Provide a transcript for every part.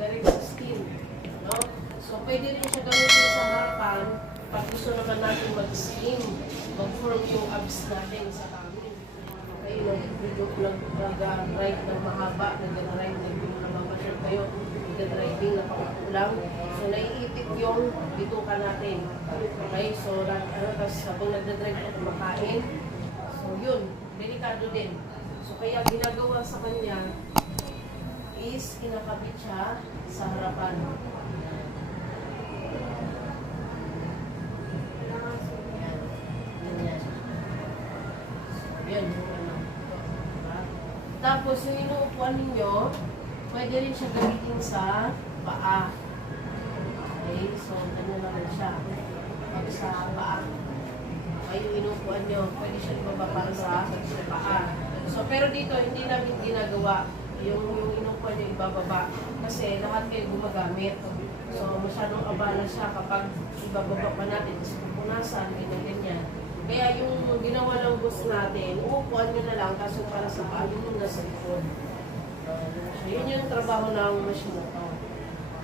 direct sa skin. No? So, pwede rin siya gamitin sa harapan pag gusto naman natin mag-slim, mag-form yung abs natin sa tummy. Okay, nag-ride ng mahaba, nag-ride ng nababasyon kayo, nag-driving na pangakulang. So, naiipit yung bituka natin. Okay, so, tapos habang nag-drive na kumakain, so yun, delikado din. So, kaya ginagawa sa kanya is kinakabit siya sa harapan. Yan, ano. Diba? Tapos, yung inuupuan ninyo, pwede rin siya gamitin sa paa. Okay, so, ano naman siya. Pag sa paa. Okay, yung inuupuan nyo, pwede siya ibaba para sa paa. So, pero dito, hindi namin ginagawa yung inuupuan nyo ibababa. Kasi lahat kayo gumagamit. So, masyadong abala siya kapag ibababa pa natin. Kasi pupunasan, ganyan-ganyan. Kaya yung ginawa ng boss natin, uupuan nyo na lang kaso para sa paa yung nasa likod. So, yun yung trabaho ng machine na to.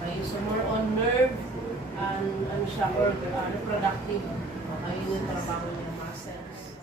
Okay, so more on nerve and ano siya, or reproductive. Okay, yun yung trabaho ng muscles.